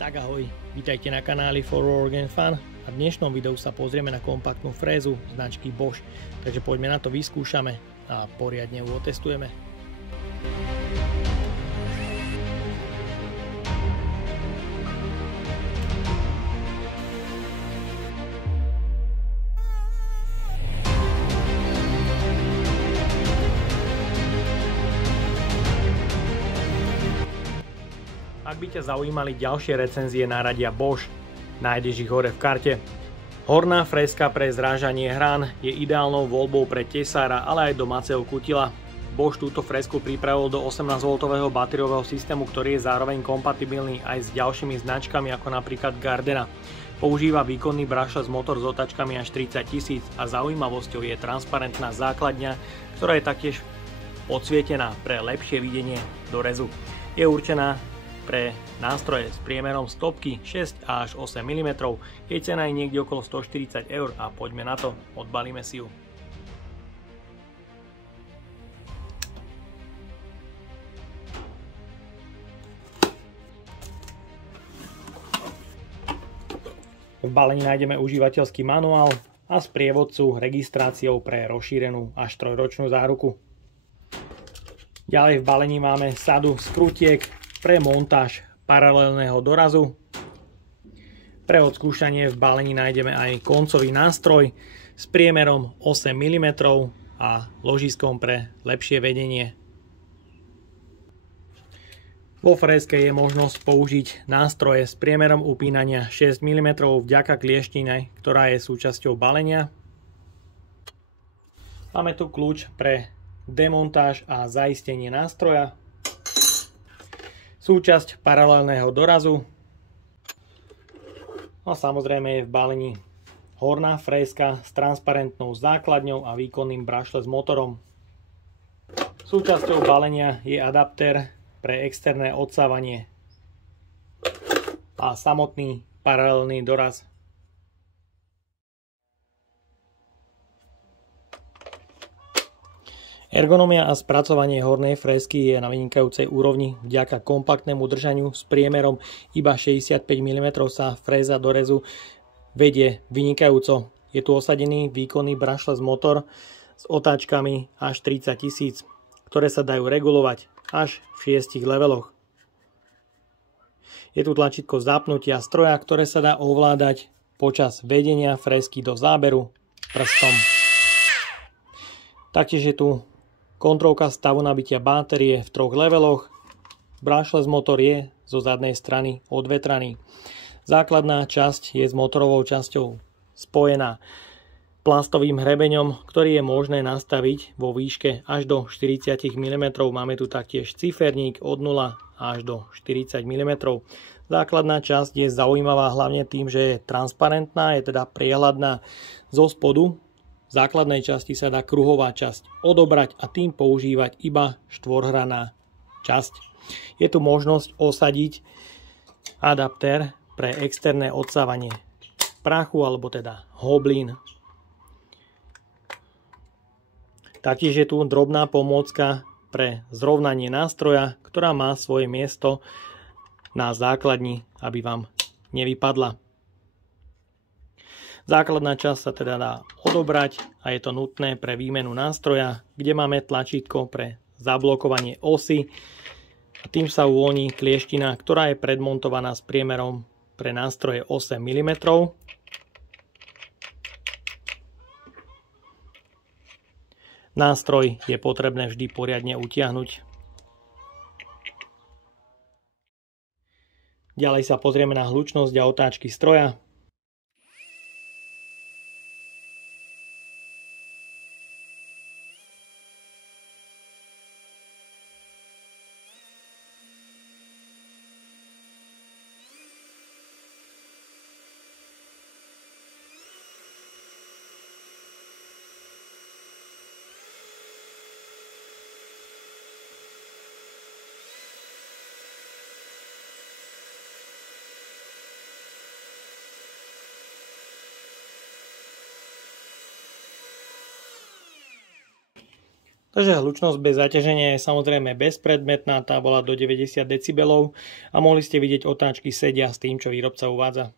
Tak ahoj, vítajte na kanáli For Work and Fun a v dnešnom videu sa pozrieme na kompaktnú frézu značky Bosch. Takže poďme na to, vyskúšame a poriadne ju otestujeme. Ak by ťa zaujímali ďalšie recenzie náradia Bosch, nájdeš ich hore v karte. Horná frézka pre zrážanie hrán je ideálnou voľbou pre tesára, ale aj domáceho kutila. Bosch túto frézku pripravil do 18V batériového systému, ktorý je zároveň kompatibilný aj s ďalšími značkami ako napríklad Gardena. Používa výkonný brushless motor s otáčkami až 30 000 a zaujímavosťou je transparentná základňa, ktorá je taktiež odsvietená pre lepšie videnie do rezu. Je určená pre nástroje s priemerom stopky 6 až 8 mm. Jej cena je niekde okolo 140 € a poďme na to, odbalíme si ju. V balení nájdeme užívateľský manuál a sprievodcu registráciou pre rozšírenú až 3-ročnú záruku. Ďalej v balení máme sadu skrutiek pre montáž paralelného dorazu. Pre odskúšanie v balení nájdeme aj koncový nástroj s priemerom 8 mm a ložiskom pre lepšie vedenie. Vo frézke je možnosť použiť nástroje s priemerom upínania 6 mm vďaka klieštine, ktorá je súčasťou balenia. Máme tu kľúč pre demontáž a zaistenie nástroja, súčasť paralelného dorazu a samozrejme je v balení horná frézka s transparentnou základňou a výkonným brushless motorom. Súčasťou balenia je adaptér pre externé odsávanie a samotný paralelný doraz. Ergonomia a spracovanie hornej frézky je na vynikajúcej úrovni. Vďaka kompaktnému držaniu s priemerom iba 65 mm sa fréza do rezu vedie vynikajúco. Je tu osadený výkonný brushless motor s otáčkami až 30 000, ktoré sa dajú regulovať až v 6 leveloch. Je tu tlačítko zapnutia stroja, ktoré sa dá ovládať počas vedenia frézky do záberu prstom. Taktiež je tu kontrolka stavu nabitia batérie v 3 leveloch. Brushless motor je zo zadnej strany odvetraný. Základná časť je s motorovou časťou spojená plastovým hrebeňom, ktorý je možné nastaviť vo výške až do 40 mm. Máme tu taktiež ciferník od 0 až do 40 mm. Základná časť je zaujímavá hlavne tým, že je transparentná, je teda priehľadná zo spodu. V základnej časti sa dá kruhová časť odobrať a tým používať iba štvorhraná časť. Je tu možnosť osadiť adaptér pre externé odsávanie prachu alebo teda hoblín. Taktiež je tu drobná pomôcka pre zrovnanie nástroja, ktorá má svoje miesto na základni, aby vám nevypadla. Základná časť sa teda dá odobrať a je to nutné pre výmenu nástroja, kde máme tlačítko pre zablokovanie osy. A tým sa uvoľní klieština, ktorá je predmontovaná s priemerom pre nástroje 8 mm. Nástroj je potrebné vždy poriadne utiahnuť. Ďalej sa pozrieme na hlučnosť a otáčky stroja. Takže hlučnosť bez zaťaženia je samozrejme bezpredmetná, tá bola do 90 decibelov a mohli ste vidieť otáčky sedia s tým, čo výrobca uvádza.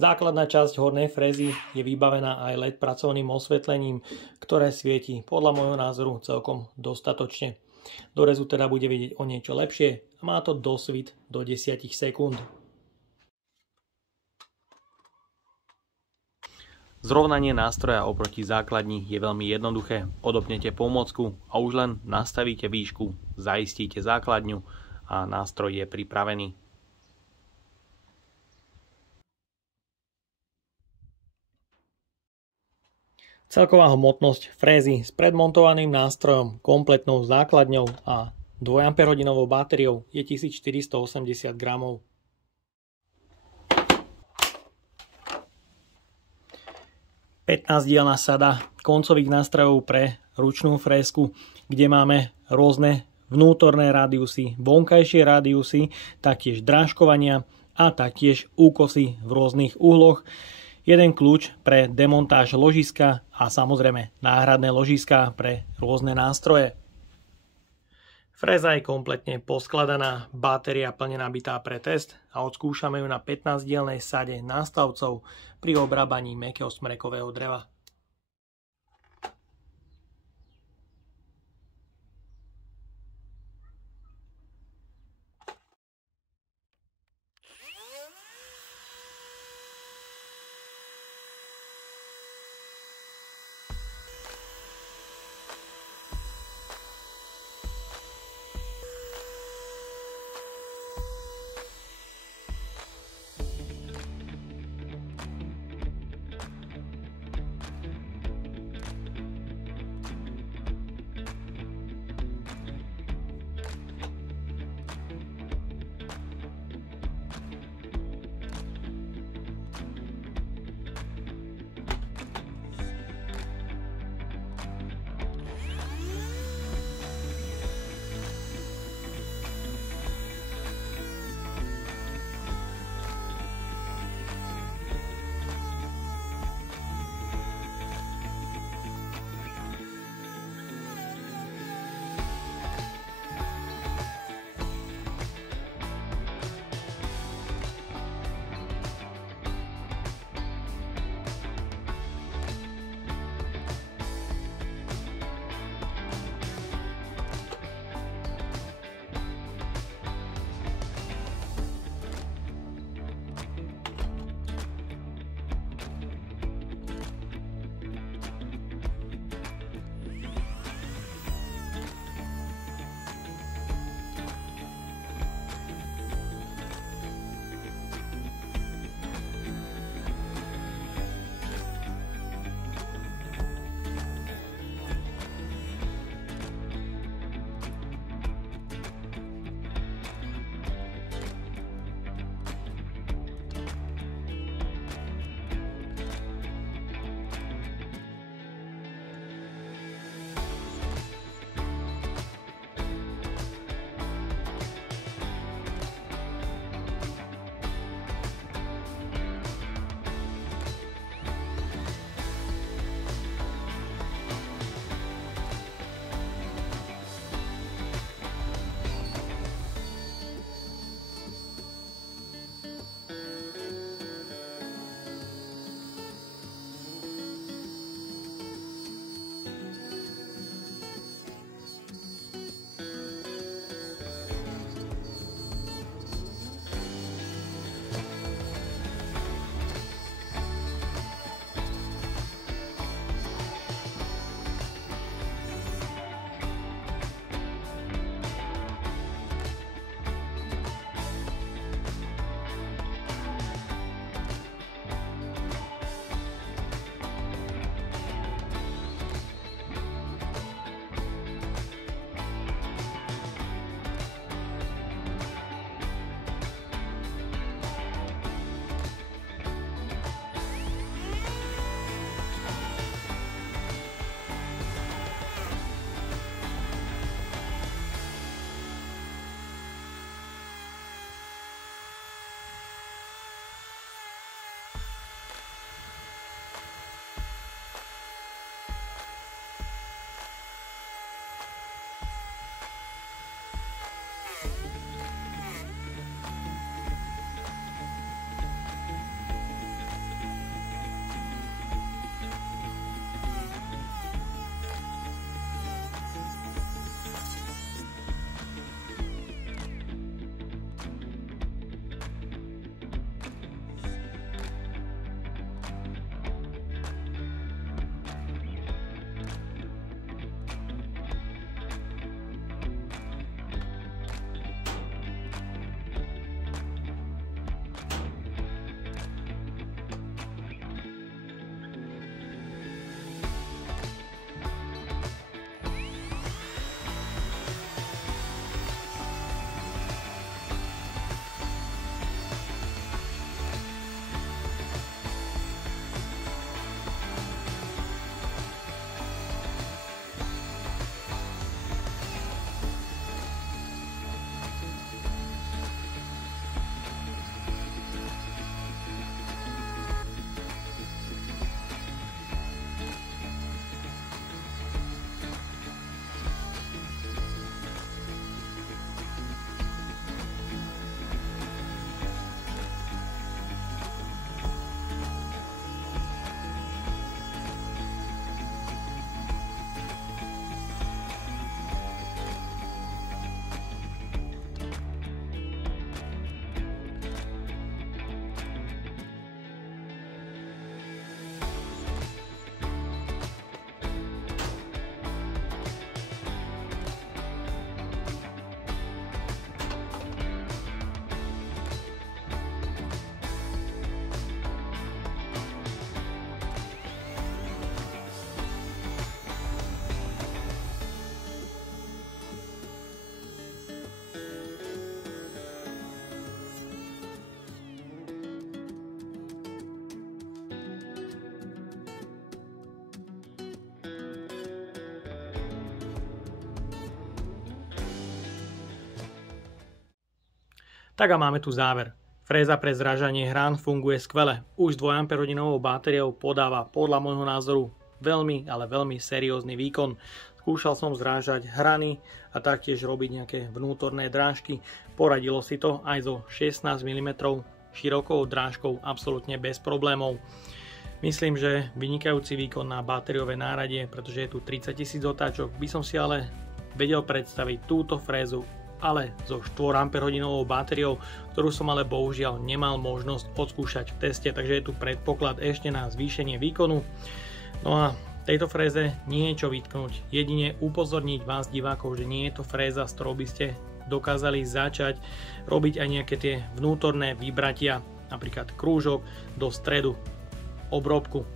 Základná časť hornej frézy je vybavená aj LED pracovným osvetlením, ktoré svieti podľa môjho názoru celkom dostatočne. Do rezu teda bude vidieť o niečo lepšie a má to dosvit do 10 sekúnd. Zrovnanie nástroja oproti základni je veľmi jednoduché. Odopnete pomôcku a už len nastavíte výšku, zaistíte základňu a nástroj je pripravený. Celková hmotnosť frézy s predmontovaným nástrojom, kompletnou základňou a 2 Ah batériou je 1480 gramov. Pätnásťdielna sada koncových nástrojov pre ručnú frésku, kde máme rôzne vnútorné rádiusy, vonkajšie rádiusy, taktiež drážkovania a taktiež úkosy v rôznych uhloch. Jeden kľúč pre demontáž ložiska a samozrejme náhradné ložiska pre rôzne nástroje. Fréza je kompletne poskladaná, batéria plne nabitá pre test a odskúšame ju na 15-dielnej sade nástavcov pri obrábaní mäkkého smrekového dreva. Tak a máme tu záver. Fréza pre zrážanie hrán funguje skvele. Už s 2 Ah batériou podáva podľa môjho názoru veľmi, ale veľmi seriózny výkon. Skúšal som zrážať hrany a taktiež robiť nejaké vnútorné drážky. Poradilo si to aj so 16 mm širokou drážkou absolútne bez problémov. Myslím, že vynikajúci výkon na batériové náradie, pretože je tu 30 000 otáčok. By som si ale vedel predstaviť túto frézu ale so 4 Ah batériou, ktorú som ale bohužiaľ nemal možnosť odskúšať v teste, takže je tu predpoklad ešte na zvýšenie výkonu. No a tejto fréze nie je čo vytknúť, jedine upozorniť vás divákov, že nie je to fréza, s ktorou by ste dokázali začať robiť aj nejaké tie vnútorné vybratia, napríklad krúžok do stredu obrobku.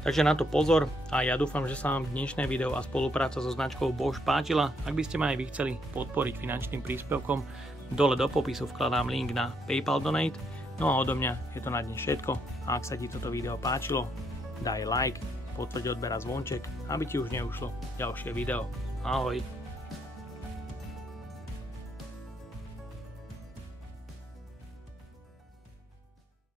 Takže na to pozor a ja dúfam, že sa vám dnešné video a spolupráca so značkou Bosch páčila. Ak by ste ma aj vy chceli podporiť finančným príspevkom, dole do popisu vkladám link na PayPal Donate. No a odo mňa je to na dnes všetko. A ak sa ti toto video páčilo, daj like, potvrď odber a zvonček, aby ti už neušlo ďalšie video. Ahoj!